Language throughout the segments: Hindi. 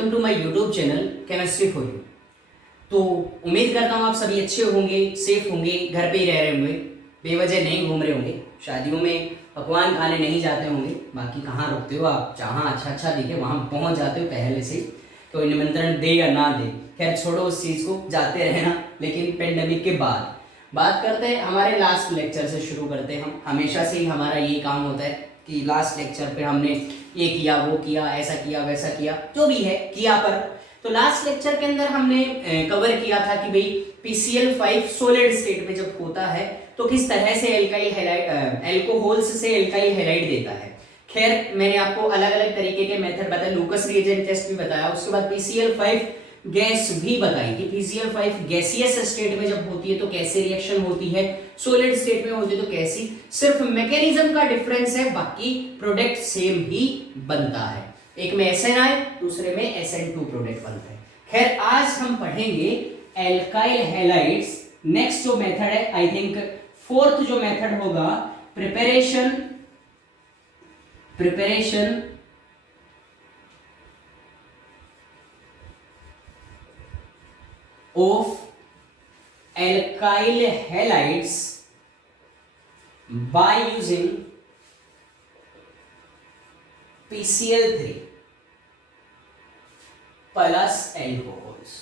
Welcome to my YouTube channel chemistry for you. तो उम्मीद करता हूँ आप सभी अच्छे होंगे, सेफ होंगे, घर पे ही रह रहे होंगे, बेवजह नहीं घूम रहे होंगे, शादियों में पकवान खाने नहीं जाते होंगे। बाकी कहाँ रुकते हो आप, जहाँ अच्छा दिखे वहाँ पहुँच जाते हो पहले से। कोई निमंत्रण दे या ना दे, खैर छोड़ो उस चीज़ को, जाते रहना। लेकिन पेंडेमिक के बाद बात करते हैं, हमारे लास्ट लेक्चर से शुरू करते हैं। हम हमेशा से ही हमारा यही काम होता है कि लास्ट लेक्चर पे हमने ये किया, वो किया, ऐसा किया, वैसा किया, जो भी है किया। पर तो लास्ट लेक्चर के अंदर हमने कवर किया था कि भाई PCl5 सॉलिड स्टेट में जब होता है तो किस तरह से एल्काइल हैलाइड एल्कोहल्स से एल्काइल हैलाइड देता है। खैर मैंने आपको अलग अलग तरीके के मेथड बताए, लूकस रिएजेंट टेस्ट भी बताया, उसके बाद PCl5 गैस भी बताई कि PCl5 गैसियस स्टेट में जब होती है तो कैसे रिएक्शन होती है, सॉलिड स्टेट में होती है तो कैसी। सिर्फ मैकेनिज्म का डिफरेंस है, बाकी प्रोडक्ट सेम ही बनता है। एक में SNI, दूसरे में SN2 प्रोडक्ट बनता है। खैर आज हम पढ़ेंगे एल्काइल हैलाइड्स। नेक्स्ट जो मेथड है, आई थिंक फोर्थ जो मेथड होगा, preparation of alkyl halides by using PCl3 plus alcohols.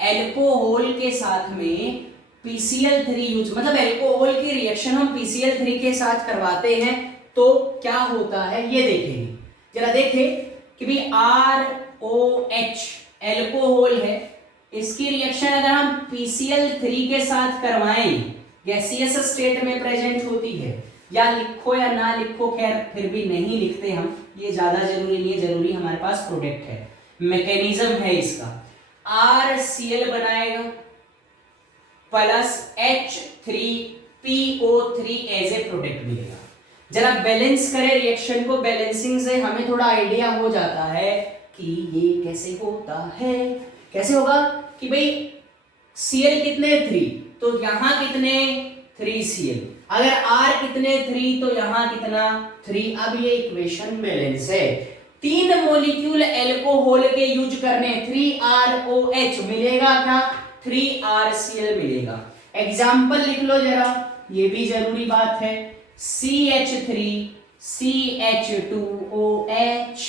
Alcohol के साथ में PCl3 यूज, मतलब एल्कोहल की रिएक्शन हम PCl3 के साथ करवाते हैं तो क्या होता है ये देखेंगे। जरा देखें कि भाई ROH एल्कोहल है, इसकी रिएक्शन अगर हम PCl3 के साथ करवाएं, गैसियस स्टेट में प्रेजेंट होती है, या लिखो या ना लिखो, खैर फिर भी नहीं लिखते हम, ये ज्यादा जरूरी नहीं है, जरूरी हमारे पास प्रोडक्ट है, मैकेनिज्म है इसका। RCl बनाएगा plus H3PO3 as a product मिलेगा। जरा बैलेंस करें रिएक्शन को, बैलेंसिंग से हमें थोड़ा आइडिया हो जाता है कि ये कैसे होता है। कैसे होगा कि भाई Cl कितने 3, तो यहां कितने 3Cl, अगर R कितने 3 तो यहां कितना 3। अब ये इक्वेशन बैलेंस है। 3 मॉलिक्यूल एल्कोहल के यूज करने, 3ROH मिलेगा क्या, 3RCl मिलेगा। एग्जाम्पल लिख लो जरा, ये भी जरूरी बात है। CH3 CH2OH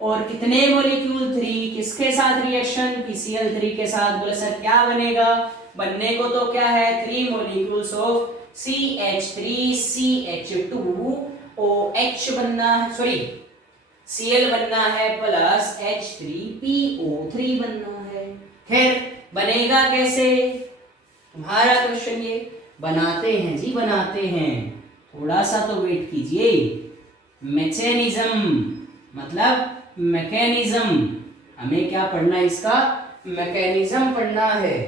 और कितने मॉलिक्यूल 3, किसके साथ रिएक्शन, PCl3 के साथ। बोले सर क्या बनेगा, बनने को तो क्या है 3 मॉलिक्यूल्स ऑफ CH3 CH2OH बनना है, सॉरी Cl बनना है प्लस H3PO3 बनना है। खैर बनेगा कैसे, तुम्हारा क्वेश्चन ये। बनाते हैं जी, बनाते हैं, थोड़ा सा तो वेट कीजिए। मैकेनिज्म, मतलब मैकेनिज्म, हमें क्या पढ़ना है, इसका मैकेनिज्म पढ़ना है।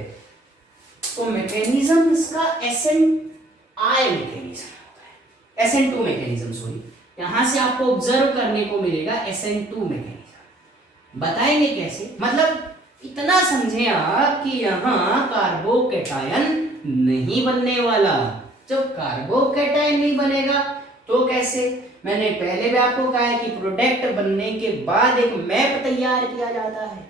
तो मैकेनिज्म इसका SNI मैकेनिज्म होता है, SN2 मैकेनिज्म, सॉरी, यहां से आपको ऑब्जर्व करने को मिलेगा SN2 मैकेनिज्म। बताएंगे कैसे, मतलब इतना समझे आप कि यहां कार्बोकैटायन नहीं बनने वाला। जब कार्बोकैटायन नहीं बनेगा तो कैसे, मैंने पहले भी आपको कहा है कि प्रोडक्ट बनने के बाद एक मैप तैयार किया जाता है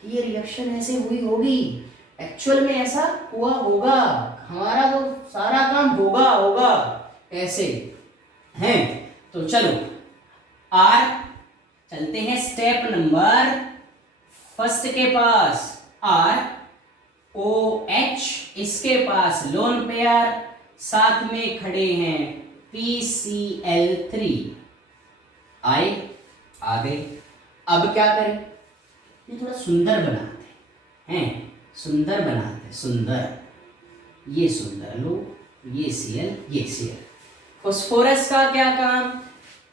कि ये रिएक्शन ऐसे हुई होगी, एक्चुअल में ऐसा हुआ होगा, हमारा तो सारा काम होगा ऐसे हैं। तो चलो चलते हैं स्टेप नंबर फर्स्ट के पास। ROH, इसके पास लोन पेयर, साथ में खड़े हैं PCl3, आए आ गए। अब क्या करें, ये थोड़ा सुंदर बनाते हैं, सुंदर बनाते हैं, सुंदर, ये सुंदर लो, ये Cl, ये Cl। फास्फोरस का क्या काम,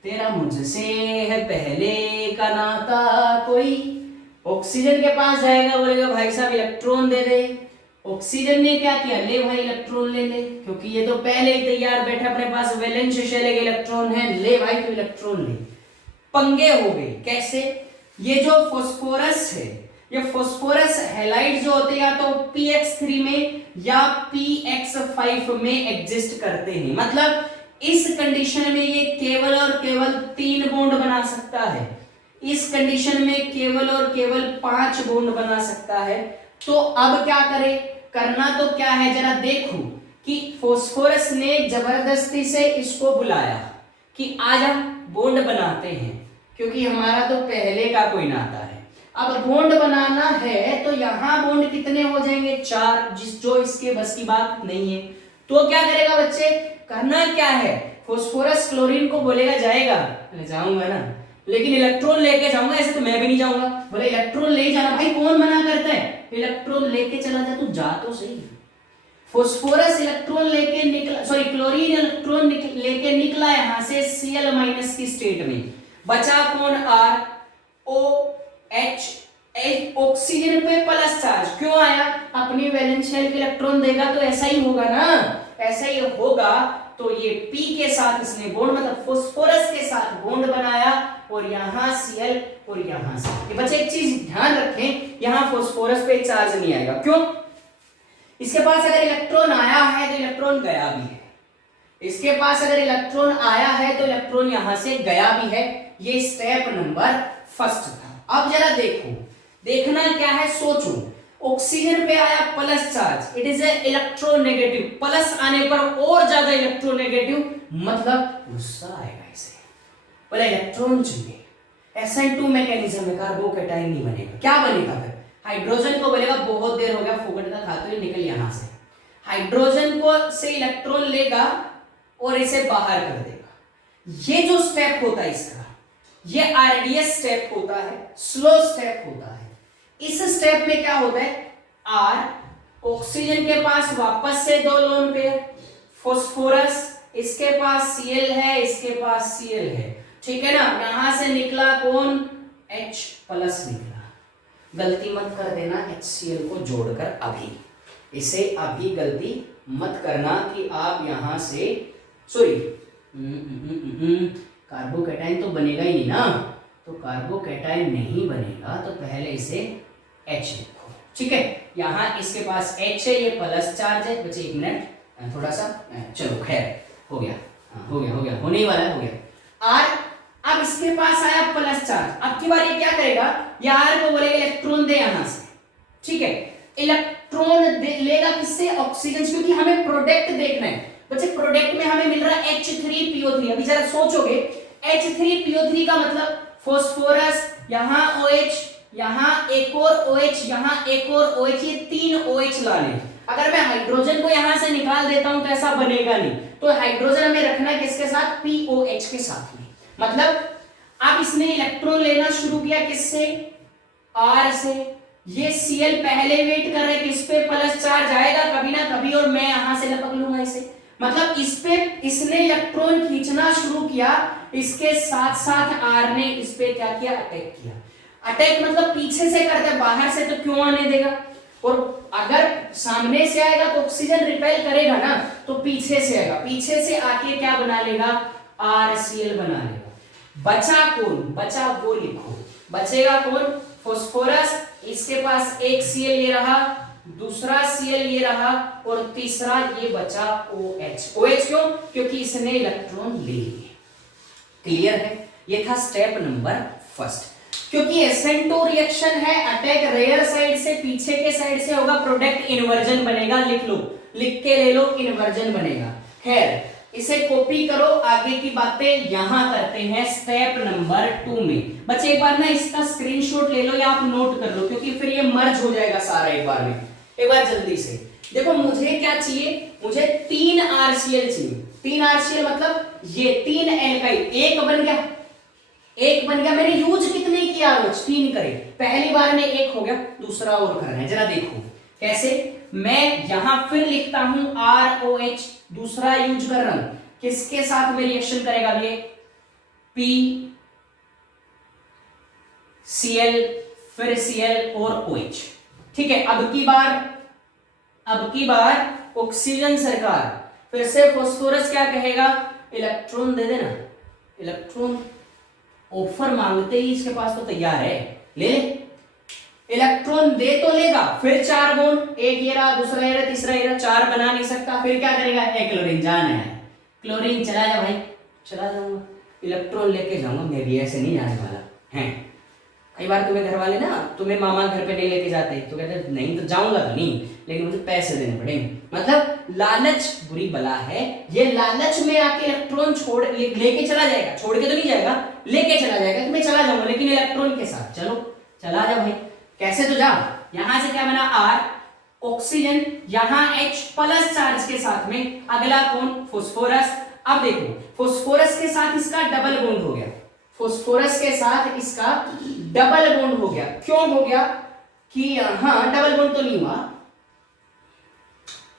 तेरा मुझसे है पहले का नाता कोई। ऑक्सीजन के पास जाएगा, बोलेगा भाई साहब इलेक्ट्रॉन दे दे। ऑक्सीजन ने क्या किया, ले भाई इलेक्ट्रॉन ले ले, क्योंकि ये तो पहले ही तैयार बैठा, अपने पास वैलेंस शेल के इलेक्ट्रॉन है, ले भाई तू इलेक्ट्रॉन ले। पंगे हो गए। कैसे, ये जो फास्फोरस है, ये फास्फोरस हैलाइड जो होते हैं या तो px3 में या px5 में एग्जिस्ट करते हैं। मतलब इस कंडीशन में ये केवल और केवल 3 बॉन्ड बना सकता है, इस कंडीशन में केवल और केवल 5 बॉन्ड बना सकता है। तो अब क्या करे, करना तो क्या है जरा देखो कि फास्फोरस ने जबरदस्ती से इसको बुलाया कि आजा बॉन्ड बनाते हैं, क्योंकि हमारा तो पहले का कोई नाता है। अब बॉन्ड बनाना है तो यहां बॉन्ड कितने हो जाएंगे, 4, जो इसके बस की बात नहीं है। तो क्या करेगा बच्चे, करना क्या है, फास्फोरस क्लोरीन को बोलेगा जाएगा, मैं जाऊंगा ना, लेकिन इलेक्ट्रॉन लेके जाऊंगा, ऐसे तो मैं भी नहीं जाऊंगा। बोले इलेक्ट्रॉन ले जाना, भाई कौन मना करता है, इलेक्ट्रॉन लेके चला जा, तू जा तो सही। फास्फोरस इलेक्ट्रॉन लेके निकला, सॉरी क्लोरीन इलेक्ट्रॉन लेके निकला यहां से Cl माइनस की स्टेट में, बचा कौन, R O H, ऑक्सीजन पे प्लस चार्ज क्यों आया, अपनी वैलेंस शेल के इलेक्ट्रॉन देगा तो ऐसा ही होगा ना, ऐसा ही होगा। तो ये P के साथ इसने बॉन्ड, मतलब फास्फोरस के साथ बॉन्ड बनाया, और यहां Cl और यहां से। ये बच्चे एक चीज ध्यान रखें, यहां फास्फोरस पे चार्ज नहीं आएगा, क्यों, इसके पास अगर इलेक्ट्रॉन आया है तो इलेक्ट्रॉन गया भी है, इसके पास अगर इलेक्ट्रॉन आया है तो इलेक्ट्रॉन यहां से गया भी है। ये स्टेप नंबर फर्स्ट था। अब जरा देखो, देखना क्या है, सोचो, ऑक्सीजन पे आया plus charge, it is a electronegative, plus आने पर और ज्यादा इलेक्ट्रोनेगेटिव, मतलब गुस्सा आएगा इसे, बोले इलेक्ट्रॉन चाहिए। SN2 मैकेनिज्म में कार्बोकैटायन नहीं बनेगा, क्या बनेगा फिर, हाइड्रोजन को बोलेगा बहुत देर हो गया फोकट का खाते हुए, निकल यहां से, हाइड्रोजन को से इलेक्ट्रॉन लेगा और इसे बाहर कर देगा। ये जो स्टेप होता है इसका, ये आरडीएस स्टेप होता है, स्लो स्टेप होता है। इस स्टेप में क्या होता है, R ऑक्सीजन के पास वापस से 2 लोन पेयर, फास्फोरस इसके पास Cl है, इसके पास Cl है, ठीक है ना, यहां से निकला कौन, H प्लस निकला। गलती मत कर देना HCl को जोड़कर, अभी इसे अभी गलती मत करना कि आप यहां से, सॉरी कार्बोकैटायन तो बनेगा ही नहीं ना, तो कार्बोकैटायन नहीं बनेगा तो पहले इसे H लिखो, ठीक है। यहाँ इसके पास H है, ये प्लस चार्ज है, बच्चे 1 मिनट थोड़ा सा, चलो खैर हो गया, हो गया, होने ही वाला है, हो गया। R अब इसके पास आया प्लस चार्ज, अब की बार ये क्या करेगा, ये R को बोलेगा इलेक्ट्रॉन दे यहां से, ठीक है, इलेक्ट्रॉन लेगा किससे, ऑक्सीजन, क्योंकि हमें प्रोडक्ट देखना है बच्चे, प्रोडक्ट में हमें मिल रहा है H3PO3। अभी जरा सोचोगे, H3PO3 का मतलब फास्फोरस, यहाँ OH, यहाँ एक और OH, यहाँ एक और OH, ये 3 OH लाने। अगर मैं हाइड्रोजन को यहां से निकाल देता हूं तो ऐसा बनेगा नहीं, तो हाइड्रोजन हमें रखना है किसके साथ, POH के साथ में। मतलब अब इसने इलेक्ट्रॉन लेना शुरू किया किससे, R से। ये Cl पहले वेट कर रहे किस पे, प्लस चार्ज आएगा कभी ना कभी, और मैं यहां से लपक लूंगा इसे, मतलब इस पे इसने इलेक्ट्रॉन खींचना शुरू किया, इसके साथ साथ R ने इस पे क्या किया, अटैक किया। अटैक मतलब पीछे से करता है, बाहर से तो क्यों आने देगा, और अगर सामने से आएगा तो ऑक्सीजन रिपेल करेगा ना, तो पीछे से आएगा, पीछे से आके क्या बना लेगा, RCl बना लेगा। बचा कौन, बचा वो लिखो, बचेगा कौन, फास्फोरस, इसके पास एक Cl ये रहा, दूसरा Cl ये रहा, और तीसरा ये बचा OH। OH क्यों, क्योंकि इसने इलेक्ट्रॉन ले लिए। क्लियर है, ये था स्टेप नंबर फर्स्ट। क्योंकि SN2 रिएक्शन है, अटैक रेयर साइड से, पीछे के साइड से होगा, प्रोडक्ट इन्वर्जन बनेगा, लिख लो, लिख के ले लो, इन्वर्जन बनेगा। खैर इसे कॉपी करो, आगे की बातें यहां करते हैं स्टेप नंबर 2 में। बच्चे एक बार ना इसका स्क्रीनशॉट ले लो या आप नोट कर लो, क्योंकि फिर ये मर्ज हो जाएगा सारा एक बार में। एक बार जल्दी से देखो, मुझे क्या चाहिए, मुझे 3 RCl चाहिए। 3 RCl मतलब ये 3 एल्काइल, एक बन गया, एक बन गया। मैंने यूज कितने किया, रोज 3 करे, पहली बार में 1 हो गया, दूसरा और करना है, जरा देखो कैसे। मैं यहां फिर लिखता हूं ROH, दूसरा यूज कर रहा हूं, किसके साथ में रिएक्शन करेगा ये, PCl, फिर Cl और OH, ठीक है। अब की बार ऑक्सीजन सरकार, फिर से फास्फोरस क्या कहेगा, इलेक्ट्रॉन दे देना, इलेक्ट्रॉन ऑफर मांगते ही इसके पास तो तैयार है, ले ले, इलेक्ट्रॉन दे तो लेगा, फिर 4 बॉन्ड, एक ये रहा, दूसरा ये रहा, तीसरा ये रहा, 4 बना नहीं सकता, फिर क्या करेगा, क्लोरीन जाना है, क्लोरीन चला जा भाई, चला जाऊंगा, इलेक्ट्रॉन लेके जाऊंगा, मैं भी ऐसे नहीं जाने वाला है। कई बार तुम्हें घर वाले ना तुम्हें मामा घर पे नहीं लेके जाते, तो कहते नहीं तो जाऊंगा तो नहीं, लेकिन मुझे पैसे देने पड़ेंगे। मतलब लालच बुरी बला है। ये लालच में आके इलेक्ट्रॉन छोड़ लेके चला जाएगा, छोड़ के तो नहीं जाएगा, लेके चला जाएगा कि मैं चला जाऊंगा लेकिन इलेक्ट्रॉन के साथ। चलो चला जाओ भाई, कैसे तो जाओ। यहां से क्या बना R ऑक्सीजन, यहां H प्लस चार्ज के साथ में, अगला कौन फास्फोरस। अब देखो फास्फोरस के साथ इसका डबल बॉन्ड हो गया, फास्फोरस के साथ इसका डबल बॉन्ड हो गया। क्यों हो गया कि यहां डबल बॉन्ड तो नहीं हुआ,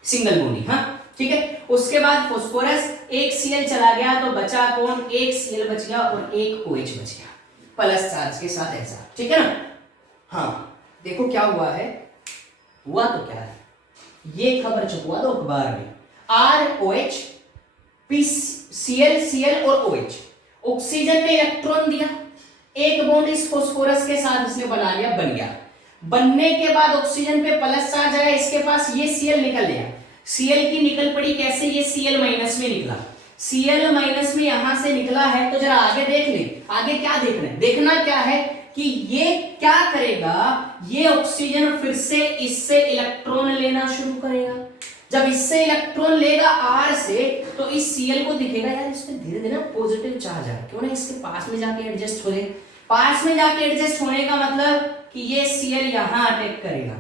सिंगल बॉन्ड ही, हाँ ठीक है। उसके बाद फास्फोरस एक Cl चला गया तो बचा कौन, एक Cl बच गया और एक OH बच गया प्लस चार्ज के साथ ऐसा, ठीक है ना। हाँ देखो क्या हुआ है, हुआ तो क्या है, ये खबर छपवा दो अखबार में, ROH Cl और OH, ऑक्सीजन ने इलेक्ट्रॉन दिया, एक बॉन्ड इस फास्फोरस के साथ इसने बना लिया, बन गया। बनने के बाद ऑक्सीजन पे प्लस चार्ज आया, इसके पास ये Cl निकल गया, Cl की निकल पड़ी कैसे, ये Cl माइनस में निकला, Cl माइनस में यहां से निकला है। तो जरा आगे देख ले, आगे क्या देखना है, देखना क्या है कि ये क्या करेगा, ये ऑक्सीजन फिर से इससे इलेक्ट्रॉन लेना शुरू करेगा। जब इससे इलेक्ट्रॉन लेगा R से, तो इस Cl को दिखेगा यार इस पे धीरे धीरे पॉजिटिव चार्ज आ रहा है, क्यों ना इसके पास में जाके एडजस्ट हो जाए। पास में जाके एडजस्ट होने का मतलब कि ये Cl यहां अटैक करेगा।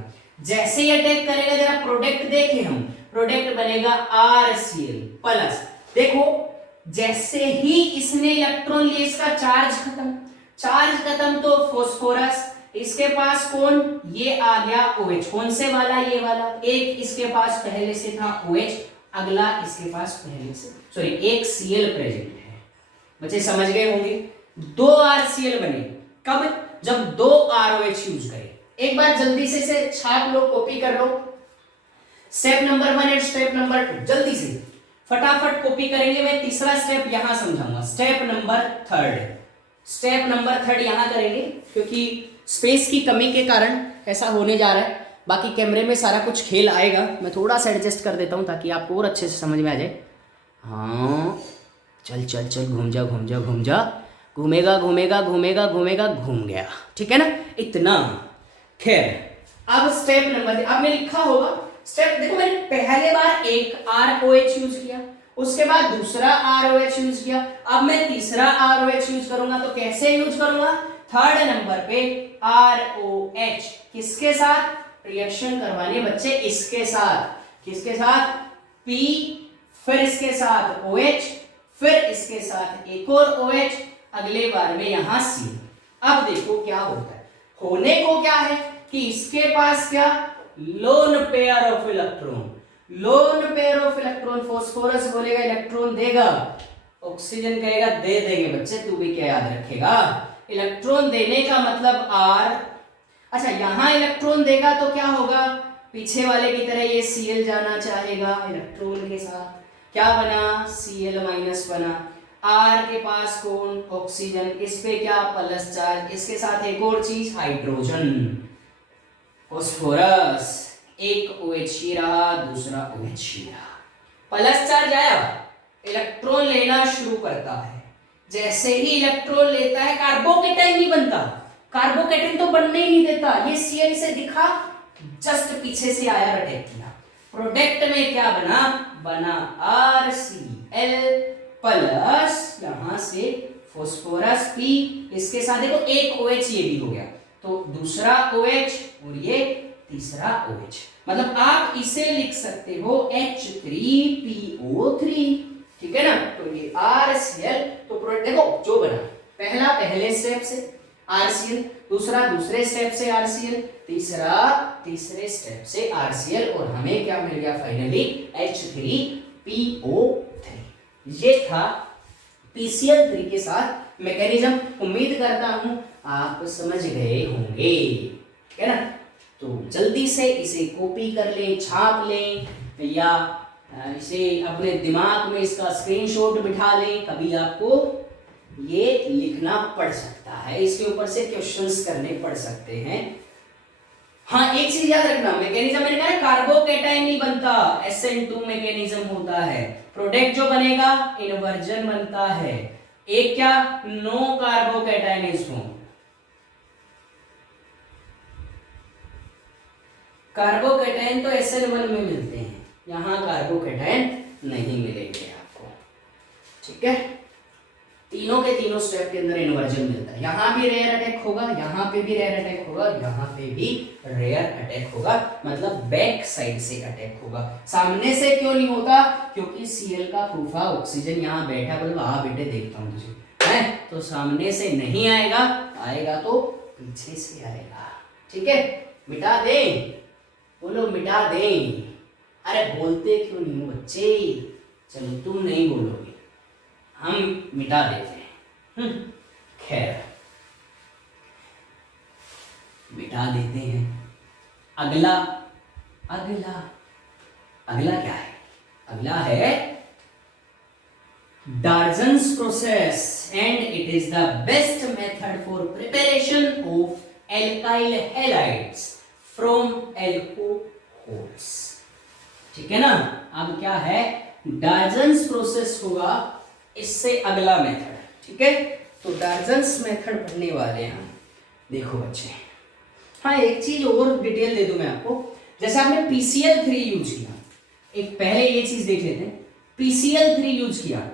जैसे ही अटैक करेगा, जरा प्रोडक्ट देखें हम, प्रोडक्ट बनेगा RCl प्लस। देखो जैसे ही इसने इलेक्ट्रॉन लिए, इसका चार्ज खत्म, चार्ज खत्म तो फास्फोरस, इसके पास कौन, ये आ गया OH, कौन से वाला, ये वाला, एक इसके पास पहले से था OH, अगला इसके पास पहले से, सॉरी एक Cl प्रेजेंट है। बच्चे समझ गए होंगे, दो RCl बने, कब, जब दो ROH यूज करें। एक बार जल्दी से इसे छाप लो, कॉपी कर लो, स्टेप नंबर 1 और स्टेप नंबर 2 जल्दी से फटाफट कॉपी करेंगे। मैं तीसरा स्टेप यहां समझाऊंगा, स्टेप नंबर 3, स्टेप नंबर 3 यहां करेंगे, क्योंकि स्पेस की कमी के कारण ऐसा होने जा रहा है। बाकी कैमरे में सारा कुछ खेल आएगा, मैं थोड़ा सा एडजस्ट कर देता हूं ताकि आपको और अच्छे से समझ में आ जाए। हाँ चल चल चल, घूम जा घूम जा घूम जा, घूमेगा घूमेगा घूमेगा घूमेगा, घूम गया, ठीक है ना, इतना। खैर अब स्टेप नंबर, अब मैं लिखा होगा स्टेप, देखो मैंने पहले बार एक ROH यूज किया, उसके बाद दूसरा ROH यूज किया, अब मैं तीसरा ROH यूज करूंगा। तो कैसे यूज करूंगा, थर्ड नंबर पे ROH किसके साथ रिएक्शन करवानी है बच्चे, इसके साथ, किसके साथ, P, फिर इसके साथ OH, फिर इसके साथ एक और OH, अगले बार में यहां C। अब देखो क्या होता है, होने को क्या है कि इसके पास क्या, lone pair of electron, lone pair of electron, phosphorus बोलेगा इलेक्ट्रॉन देगा, ऑक्सीजन कहेगा दे देंगे। बच्चे तू भी क्या याद रखेगा, इलेक्ट्रॉन देने का मतलब R। अच्छा यहां इलेक्ट्रॉन देगा तो क्या होगा, पीछे वाले की तरह ये Cl जाना चाहेगा इलेक्ट्रॉन के साथ, क्या बना, Cl माइनस बना, R के पास कौन, ऑक्सीजन, इस पे क्या प्लस चार्ज, इसके साथ एक और चीज हाइड्रोजन, फास्फोरस, एक OH ही रहा, दूसरा OH ही रहा, प्लस चार्ज आया, इलेक्ट्रॉन लेना शुरू करता है। जैसे ही इलेक्ट्रॉन लेता है, कार्बोकेटाइन नहीं बनता, कार्बोकेटाइन तो बनने ही नहीं देता, ये Cl से दिखा, जस्ट पीछे से आया, अटैक किया, प्रोडक्ट में क्या बना, बना RCl प्लस, यहां से फास्फोरस P, इसके साथ देखो एक OH ये भी हो गया, तो दूसरा OH और ये तीसरा OH, मतलब आप इसे लिख सकते हो H3PO3, ठीक है ना। तो ये RCl, तो प्रोडक्ट देखो जो बना, पहला पहले स्टेप से RCl, दूसरा दूसरे स्टेप से RCl, तीसरा तीसरे स्टेप से RCl, और हमें क्या मिल गया फाइनली, H3PO3। ये था PCl3 के साथ मैकेनिज्म। उम्मीद करता हूं आप समझ गए होंगे, है ना। तो जल्दी से इसे कॉपी कर लें, छाप लें, या इसे अपने दिमाग में इसका स्क्रीनशॉट बिठा लें, कभी आपको ये लिखना पड़ सकता है, इसके ऊपर से क्वेश्चंस करने पड़ सकते हैं। हाँ एक चीज याद रखना, मैकेनिज्म मैंने कहा कार्बोकेटाइन नहीं बनता, SN2 मैकेनिज्म होता है, प्रोडक्ट जो बनेगा इन्वर्जन बनता है, एक क्या, no carbocation is form, carbocation तो SN1 में मिलते हैं, यहाँ कार्बोकैटायन नहीं मिलेंगे आपको। ठीक है, तीनों के तीनों स्टेप के अंदर इन्वर्जन मिलता है। यहाँ भी रेयर अटैक होगा, यहाँ पे भी रेयर अटैक होगा, यहाँ पे भी रेयर अटैक होगा, मतलब बैक साइड से अटैक होगा। सामने से क्यों नहीं होता? क्योंकि Cl का फूफा ऑक्सीजन यहाँ बैठा, बोलो हाँ बेटे देखता हूँ तुझे, है तो सामने से नहीं आएगा, आएगा तो पीछे से आएगा। ठीक है, मिटा दें, बोलो मिटा दें। अरे बोलते क्यों नहीं हो बच्चे? चलो तुम नहीं बोलोगे, हम मिटा देते हैं। खैर मिटा देते हैं। अगला अगला अगला क्या है? अगला है Darzens process and it is the best method for preparation of alkyl halides from alcohols. ठीक है ना, अब क्या है? डार्जन्स प्रोसेस होगा, इससे अगला मेथड। ठीक है, तो डार्जन्स मेथड पढ़ने वाले हैं हम। देखो बच्चे, हाँ एक चीज और डिटेल दे दूं मैं आपको। जैसे आपने PCl3 यूज किया, एक पहले ये चीज देख लेते हैं। PCl3 यूज किया,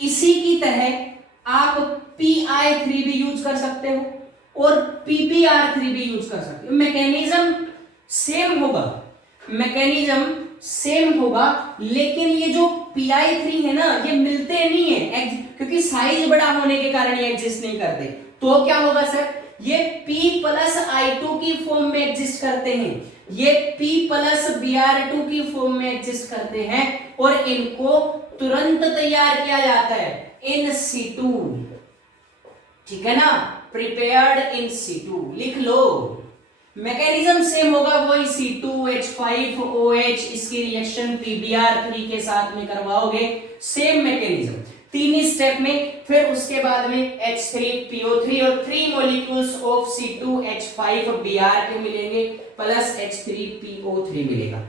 इसी की तरह आप PI3 भी यूज कर सकते हो और PPR3 भी यूज कर सकते हो। मैकेनिज्म सेम होगा, मैकेनिज्म सेम होगा, लेकिन ये जो PI3 है ना, ये मिलते नहीं है क्योंकि साइज बड़ा होने के कारण ये एग्जिस्ट नहीं करते। तो क्या होगा सर? ये P+I2 की फॉर्म में एग्जिस्ट करते हैं, ये P+Br2 की फॉर्म में एग्जिस्ट करते हैं, और इनको तुरंत तैयार किया जाता है इन situ। ठीक है ना, प्रिपेयर्ड इन situ, लिख लो। मैकेनिज्म सेम होगा, वही C2H5OH, इसकी रिएक्शन PBr3 के साथ में करवाओगे, सेम मैकेनिज्म, तीन ही स्टेप में। फिर उसके बाद में H3PO3 और 3 मॉलिक्यूल्स ऑफ C2H5Br2 मिलेंगे प्लस H3PO3 मिलेगा।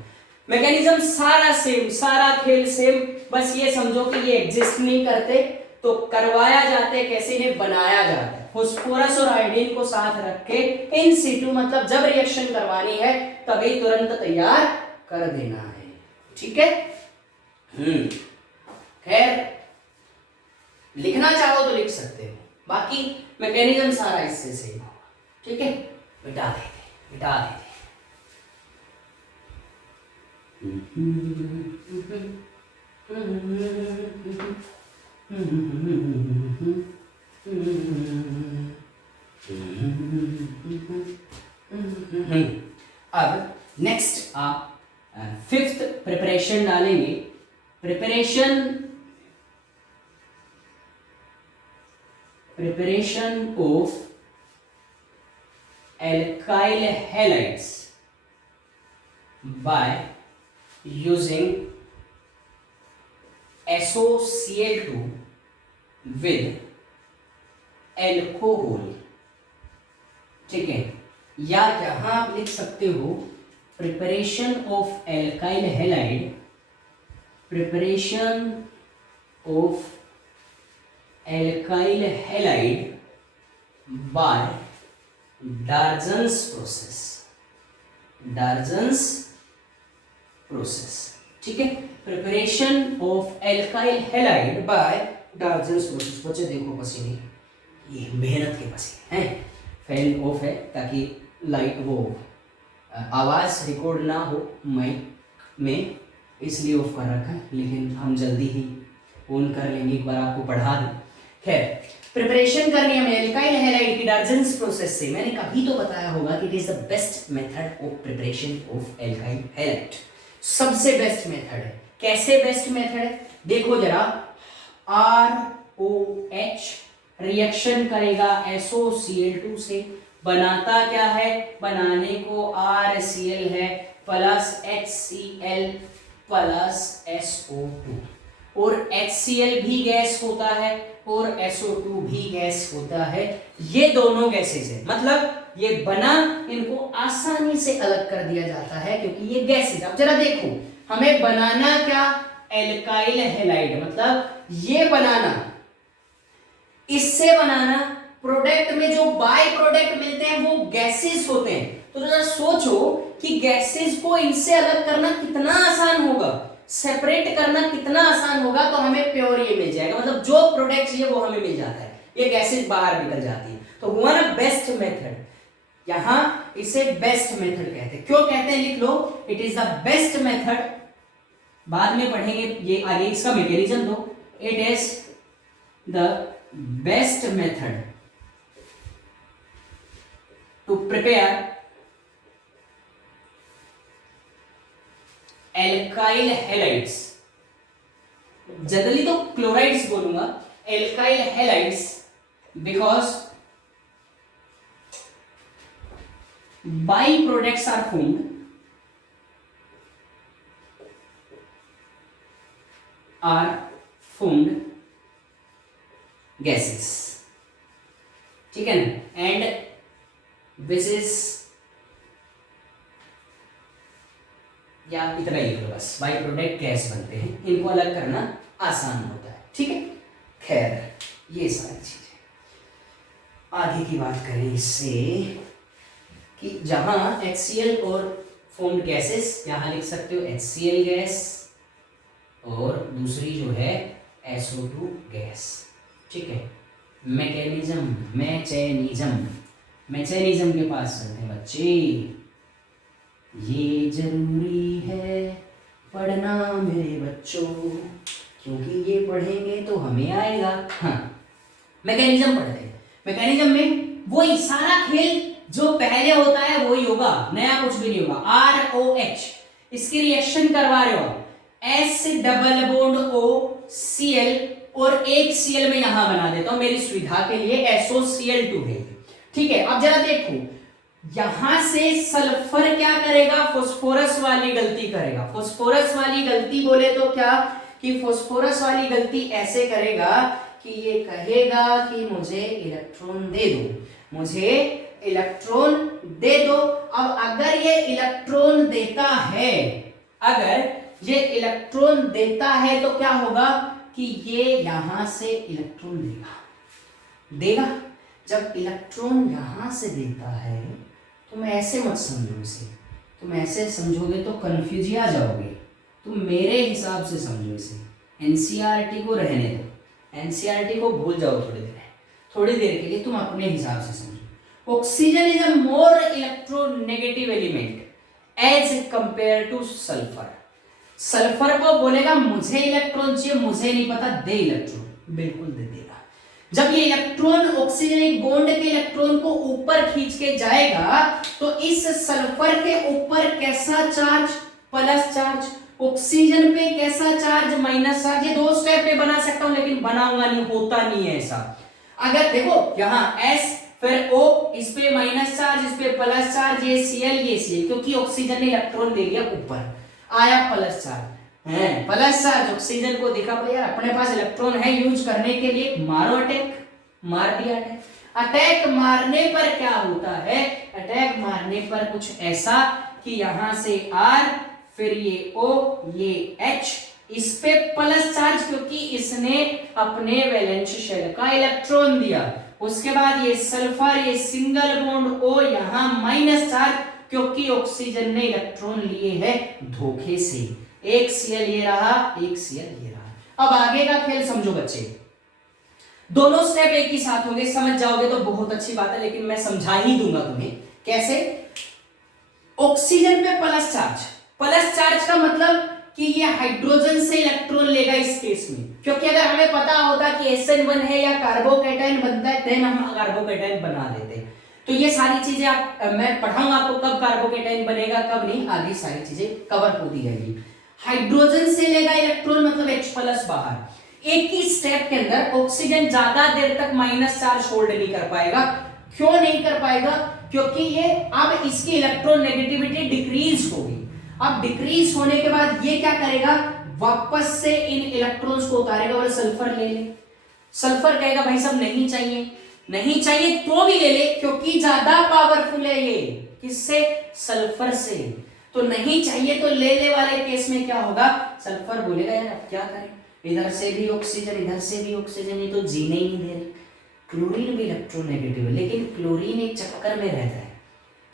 मैकेनिज्म सारा सेम, सारा खेल सेम, बस ये समझो कि ये एग्जिस्ट नहीं करते, तो करवाया जाते कैसे? इन्हें बनाया जाता है। फास्फोरस और आयोडीन को साथ रख के इन situ, मतलब जब रिएक्शन करवानी है तभी तुरंत तैयार कर देना है। ठीक है, खैर लिखना चाहो तो लिख सकते हो, बाकी मैकेनिज्म सारा इससे सेम होगा। ठीक है, मिटा देते, मिटा देते। अब नेक्स्ट आप फिफ्थ प्रिपरेशन डालेंगे। Preparation of alkyl halides by using SOCl2 with alcohol। ठीक है, या यहां आप लिख सकते हो preparation of alkyl halide, preparation of alkyl halide by Darzens process, Darzens process. ठीक है, preparation of alkyl halide by Darzens process. बच्चे देखो पसीने, ये मेहनत के पसीने हैं। फैन ऑफ है ताकि लाइट वो आवाज़ रिकॉर्ड ना हो माइक में, इसलिए ऑफ कर रखा है, लेकिन हम जल्दी ही ऑन कर लेंगे, एक बार आपको पढ़ा दूं। खैर, प्रिपरेशन करनी है हमें एल्काइल हैलाइड की डार्जन्स प्रोसेस से। मैंने कभी तो बताया होगा कि it is the best method of preparation of alkyl halide, सबसे बेस्ट मेथड है। कैसे बेस्ट मेथड है? देखो जरा, ROH रिएक्शन करेगा SOCl2 से, बनाता क्या है? बनाने को RCl है प्लस HCl प्लस SO2, और HCl भी गैस होता है और SO2 भी गैस होता है। ये दोनों गैसेस है, मतलब ये बना, इनको आसानी से अलग कर दिया जाता है क्योंकि ये गैसेस। अब जरा देखो, हमें बनाना क्या? एल्काइल हैलाइड, मतलब ये बनाना, इससे बनाना। प्रोडक्ट में जो बाय प्रोडक्ट मिलते हैं वो गैसेस होते हैं। तो जरा सोचो, कि गैसेस को इनसे अलग करना कितना आसान होगा, सेपरेट करना कितना आसान होगा, तो हमें प्योर ये मिल जाएगा, मतलब जो प्रोडक्ट चाहिए वो हमें मिल जाता है, ये गैसेस बाहर निकल जाती है। तो हुआ ना बेस्ट मेथड, यहां इसे बेस्ट मेथड कहते हैं। क्यों कहते हैं लिख लो, it is the best method, बाद में पढ़ेंगे ये आगे इसका मैकेनिज्म, तो it is the best method to prepare alkyl halides, generally तो क्लोराइड्स बोलूंगा, alkyl halides, because by products are formed gases, ठीक है ना, एंड दिस इज, या इतना ही लिखो बस, बाई प्रोडक्ट गैस बनते हैं, इनको अलग करना आसान होता है, ठीक है। खैर ये सारी चीजें, आगे की बात करें इससे कि जहां HCl और फॉर्म्ड गैसेस, यहां लिख सकते हो HCl गैस और दूसरी जो है SO2 गैस, ठीक है। मैकेनिज्म के पास चलते हैं बच्चे। ये जरूरी है पढ़ना मेरे बच्चों, क्योंकि ये पढ़ेंगे तो हमें आएगा। हाँ, मैकेनिज्म पढ़ते हैं। मैकेनिज्म में वही सारा खेल जो पहले होता है वही होगा, नया कुछ भी नहीं होगा। ROH इसकी रिएक्शन करवा रहे हो, S डबल बॉन्ड OCl और एक Cl में यहां बना देता हूं मेरी सुविधा के लिए, SOCl2 है, ठीक है। अब जरा देखो, यहां से सल्फर क्या करेगा, फास्फोरस वाली गलती करेगा। फास्फोरस वाली गलती बोले तो क्या, कि फास्फोरस वाली गलती ऐसे करेगा कि ये कहेगा कि मुझे इलेक्ट्रॉन दे दो, मुझे इलेक्ट्रॉन दे दो। अब अगर ये इलेक्ट्रॉन देता है, अगर ये इलेक्ट्रॉन देता है तो क्या होगा कि ये यहां से इलेक्ट्रॉन देगा। जब इलेक्ट्रॉन यहां से देता है, तुम ऐसे मत समझो इसे, तुम ऐसे समझोगे तो कंफ्यूज आ जाओगे, तुम मेरे हिसाब से समझो इसे। एनसीईआरटी को रहने दो, एनसीईआरटी को भूल जाओ थोड़ी देर के लिए, तुम अपने हिसाब से समझो। Oxygen is a more electronegative element as compare to sulphur. Sulphur को बोलेगा मुझे इलेक्ट्रॉन चाहिए, मुझे नहीं पता, दे इलेक्ट्रॉन, बिल्कुल दे देगा। जब ये इलेक्ट्रॉन ऑक्सीजन एक बॉन्ड के इलेक्ट्रॉन को ऊपर खींच के जाएगा, तो इस सल्फर के ऊपर कैसा चार्ज, प्लस चार्ज, ऑक्सीजन पे कैसा चार्ज, माइनस चार्ज। ये दो स्टेप में बना सकता हूं, लेकिन बनाऊंगा नहीं, होता नहीं है ऐसा। अगर देखो यहाँ S फिर O, इस पे माइनस चार्ज, इस पे प्लस चार्ज, ये Cl, क्योंकि ऑक्सीजन ने इलेक्ट्रॉन ले लिया ऊपर, आया प्लस चार्ज है, प्लस चार्ज ऑक्सीजन को दिखा भाई यार अपने पास इलेक्ट्रॉन है यूज करने के लिए, मारो अटैक, मार दिया अटैक। अटैक मारने पर क्या होता है, अटैक मारने पर कुछ ऐसा कि यहां से R, फिर ये O, ये H, इस पे प्लस चार्ज क्योंकि इसने अपने वैलेंस शेल का इलेक्ट्रॉन दिया। उसके बाद ये सल्फर, ये सिंगल बॉन्ड O, यहां माइनस चार्ज क्योंकि ऑक्सीजन ने इलेक्ट्रॉन लिए हैं धोखे से। एक Cl ये रहा, एक Cl ये रहा। अब आगे का खेल समझो बच्चे, दोनों स्टेप एक ही साथ होंगे, समझ जाओगे तो बहुत अच्छी बात है, लेकिन मैं समझा ही दूंगा तुम्हें कैसे। ऑक्सीजन पे प्लस चार्ज का मतलब कि ये हाइड्रोजन से इलेक्ट्रॉन लेगा इस केस में, क्योंकि अगर हमें पता होता कि SN1 है या कार्बोकैटायन बनता है, देन हम कार्बोकैटायन बना लेते। तो ये सारी चीजें आप, मैं पढ़ाऊंगा आपको कब कार्बोकैटायन बनेगा कब नहीं, आगे सारी चीजें कवर होती जाएगी। हाइड्रोजन से लेगा इलेक्ट्रॉन मतलब H+ बाहर। एक ही स्टेप के अंदर ऑक्सीजन ज्यादा देर तक माइनस चार्ज होल्ड नहीं कर पाएगा। क्यों नहीं कर पाएगा, क्योंकि ये अब इसकी इलेक्ट्रॉन नेगेटिविटी डिक्रीज होगी। अब डिक्रीज होने के बाद ये क्या करेगा, वापस से इन इलेक्ट्रॉन्स को उतारेगा और सल्फर ले ले। सल्फर कहेगा भाई साहब नहीं चाहिए तो भी ले ले, क्योंकि ज्यादा पावरफुल है ये, किससे, सल्फर से। तो नहीं चाहिए तो ले ले वाले केस में क्या होगा, सल्फर बोलेगा यार अब क्या करें, इधर से भी ऑक्सीजन, इधर से भी ऑक्सीजन, ये तो जीने ही नहीं दे रहे। क्लोरीन भी इलेक्ट्रोनेगेटिव है, लेकिन क्लोरीन एक चक्कर में रहता है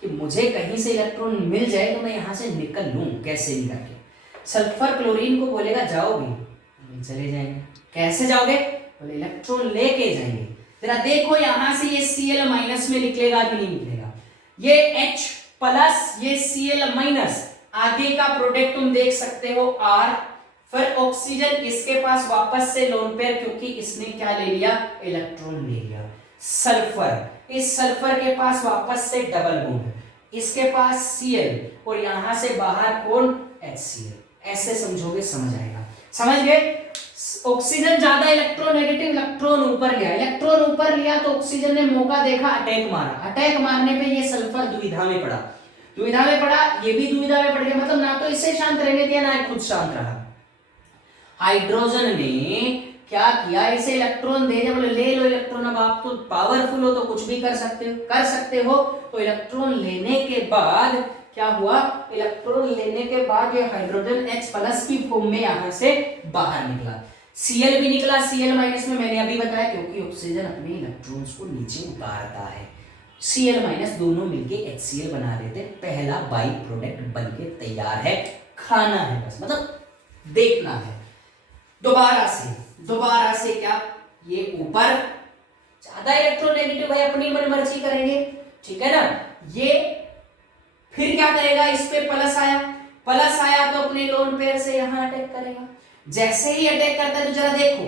कि मुझे कहीं से इलेक्ट्रॉन मिल जाए तो मैं यहाँ से निकल लूँ, कैसे निकल के। सल्फर क्लोरीन को बोलेगा जाओगे, चले जाएंगे। कैसे जाओगे? बोले इलेक्ट्रॉन लेके जाएंगे। जरा देखो यहाँ से ये Cl माइनस में निकलेगा कि नहीं निकलेगा, ये H प्लस ये Cl माइनस, आगे का प्रोडक्ट तुम देख सकते हो R, फिर ऑक्सीजन इसके पास वापस से लोन पेयर, क्योंकि इसने क्या ले लिया, इलेक्ट्रॉन ले लिया। सल्फर, इस सल्फर के पास वापस से डबल बॉन्ड, इसके पास Cl और यहां से बाहर कौन, HCl। ऐसे समझोगे समझ आएगा। समझ गए? ऑक्सीजन ज्यादा इलेक्ट्रॉन नेगेटिव, इलेक्ट्रॉन ऊपर लिया, इलेक्ट्रॉन ऊपर लिया तो ऑक्सीजन ने मौका देखा, अटैक मारा, अटैक मारने पे ये सल्फर दुविधा में पड़ा, दुविधा में पड़ा, ये भी दुविधा में पड़ गया, मतलब ना तो इसे शांत रहने दिया ना खुद शांत रहा। हाइड्रोजन ने क्या किया, इसे इलेक्ट्रॉन दे दिया, बोले ले लो इलेक्ट्रॉन, अब आप तो पावरफुल हो तो कुछ भी कर सकते हो। तो इलेक्ट्रॉन लेने के बाद क्या हुआ, इलेक्ट्रॉन लेने के बाद ये हाइड्रोजन H प्लस की फॉर्म में यहां से बाहर निकला, Cl भी निकला, Cl माइनस में मैंने अभी बताया, क्योंकि ऑक्सीजन अपने इलेक्ट्रॉन्स को नीचे उतारता है, Cl माइनस दोनों मिलके HCl बना देते, पहला बाई प्रोडक्ट बनके तैयार है, खाना है बस, मतलब देखना है। दोबारा से क्या, ये ऊपर ज्यादा इलेक्ट्रोनेगेटिव भाई अपनी मन मर्जी करेंगे, ठीक है ना। ये फिर क्या करेगा, इस पे प्लस आया तो अपने लोन पेयर से यहां अटैक करेगा। जैसे ही अटैक करता है तो जरा देखो,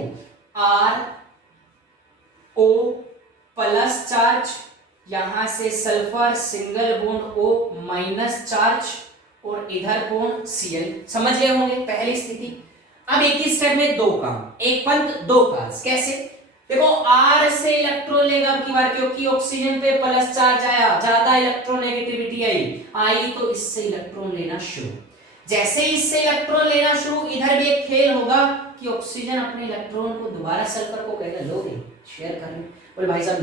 आर ओ प्लस चार्ज, यहां से sulphur single bond O minus charge और इधर बॉन्ड Cl। समझ गए होंगे पहली स्थिति। अब एक ही स्टेप में दो काम, एक पंथ दो काज। कैसे? देखो R से इलेक्ट्रॉन लेगा अब की बार, क्योंकि ऑक्सीजन पे प्लस चार्ज आया, ज्यादा इलेक्ट्रोनेगेटिविटी आई तो इससे इलेक्ट्रॉन लेना शुरू। जैसे इससे इलेक्ट्रॉन लेना शुरू, इधर भी एक खेल होगा कि ऑक्सीजन अपने इलेक्ट्रॉन को दोबारा सल्फर को कहेगा लोगे शेयर करने, बोले भाई साहब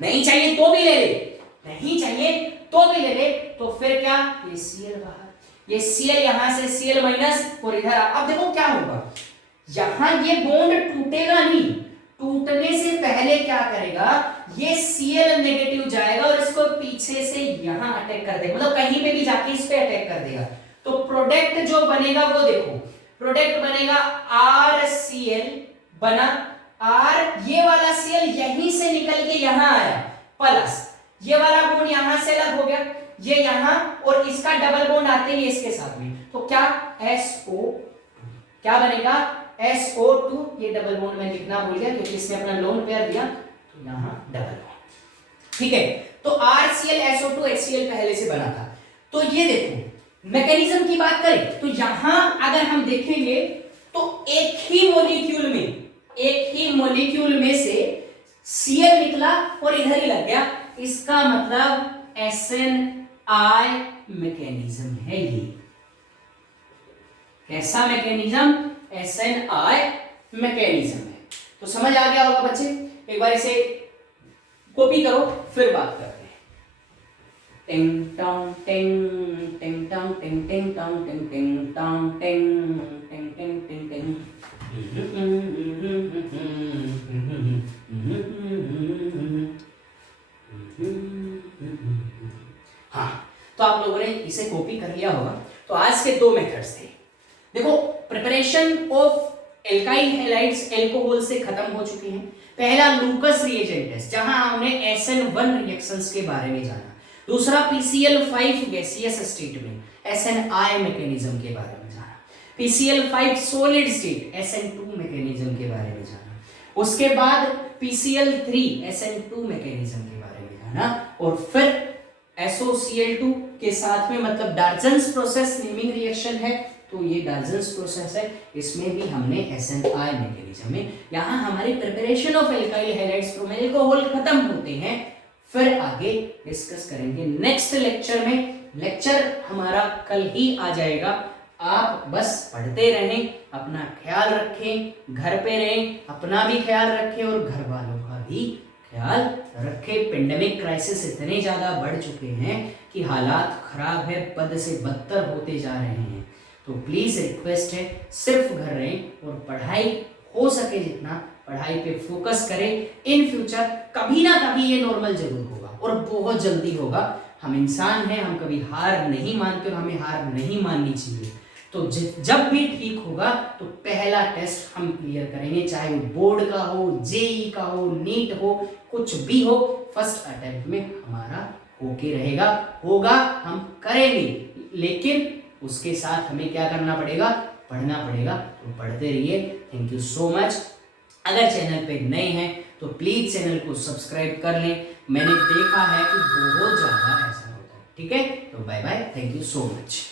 नहीं चाहिए तो भी ले ले, नहीं चाहिए तो भी ले ले, तो फिर क्या, ये Cl बाहर, ये Cl यहां से Cl माइनस और इधर। अब देखो क्या होगा, यहां ये बॉन्ड टूटेगा नहीं, टूटने से पहले क्या करेगा, ये Cl नेगेटिव जाएगा और इसको पीछे से यहां अटैक कर देगा, मतलब कहीं पे भी जाके इस पे अटैक कर देगा। तो प्रोडक्ट जो बनेगा वो देखो, प्रोडक्ट बनेगा RCl बना, R ये वाला Cl यहीं से निकल के यहां आया प्लस, ये वाला बॉन्ड यहां से अलग हो गया, ये यहां, और इसका डबल बॉन्ड आते ही इसके साथ में, तो क्या SO क्या बनेगा, SO2। ये डबल बॉन्ड में लिखना भूल गया क्योंकि इसने अपना लोन पेयर दिया, तो यहां डबल बॉन्ड, ठीक है। तो RCl SO2 HCl पहले से बना था। तो ये देखो मैकेनिज्म की बात करें तो यहां अगर हम देखेंगे तो एक ही मॉलिक्यूल में से Cl निकला और इधर ही लग गया, इसका मतलब SNI मैकेनिज्म है। ये कैसा मैकेनिज्म, SNI मैकेनिज्म है। तो समझ आ गया होगा बच्चे, एक बार इसे कॉपी करो फिर बात करते हैं। टिंग टोंग टिंग टिंग टोंग टिंग टिंग टोंग टिंग टिंग टोंग टिंग टिंग टिंग टिंग टिंग। हाँ, तो आप लोगों ने इसे कॉपी कर लिया होगा। तो आज के दो मेथड्स थे। देखो preparation of alkyl halides alcohol से खत्म हो चुके हैं। पहला लूकस रिएजेंट टेस्ट जहां हमने SN1 रिएक्शंस के बारे में जाना, दूसरा PCl5 गैसियस स्टेट में SNI मैकेनिज्म के बारे में जाना, PCl5 solid state SN2 mechanism के बारे में जाना, उसके बाद PCl3 SN2 मैकेनिज्म के बारे में जाना, और फिर SOCl2 के साथ में, मतलब डाल्टन्स प्रोसेस नेमिंग रिएक्शन है तो ये डाल्टन्स प्रोसेस है, इसमें भी हमने SNI मैकेनिज्म में, यहाँ हमारी preparation of alkyl halides from alcohol खत्म होते हैं। फिर आगे डिस्कस करेंगे नेक्स्ट लेक्चर में। लेक्चर हमारा कल ही आ जाएगा। आप बस पढ़ते रहें, अपना ख्याल रखें, घर पे रहें, अपना भी ख्याल रखें और घर वालों का भी ख्याल रखें। पेंडेमिक क्राइसिस इतने ज्यादा बढ़ चुके हैं कि हालात खराब है, बद से बदतर होते जा रहे हैं। तो प्लीज रिक्वेस्ट है, सिर्फ घर रहें और पढ़ाई हो सके जितना पढ़ाई पे फोकस करें। इन फ्यूचर कभी ना कभी ये नॉर्मल जरूर होगा और बहुत जल्दी होगा। हम इंसान हैं, हम कभी हार नहीं मानते और हमें हार नहीं माननी चाहिए। तो जब भी ठीक होगा तो पहला टेस्ट हम क्लियर करेंगे, चाहे वो बोर्ड का हो, जेई का हो, नीट हो, कुछ भी हो, फर्स्ट अटेम्प्ट में हमारा होके रहेगा, होगा, हम करेंगे। लेकिन उसके साथ हमें क्या करना पड़ेगा, पढ़ना पड़ेगा। तो पढ़ते रहिए। Thank you so much. अगर चैनल पे नए हैं तो प्लीज चैनल को सब्सक्राइब कर लें। मैंने देखा है कि बहुत ज्यादा ऐसा होता है। ठीक है, तो bye bye, thank you so much.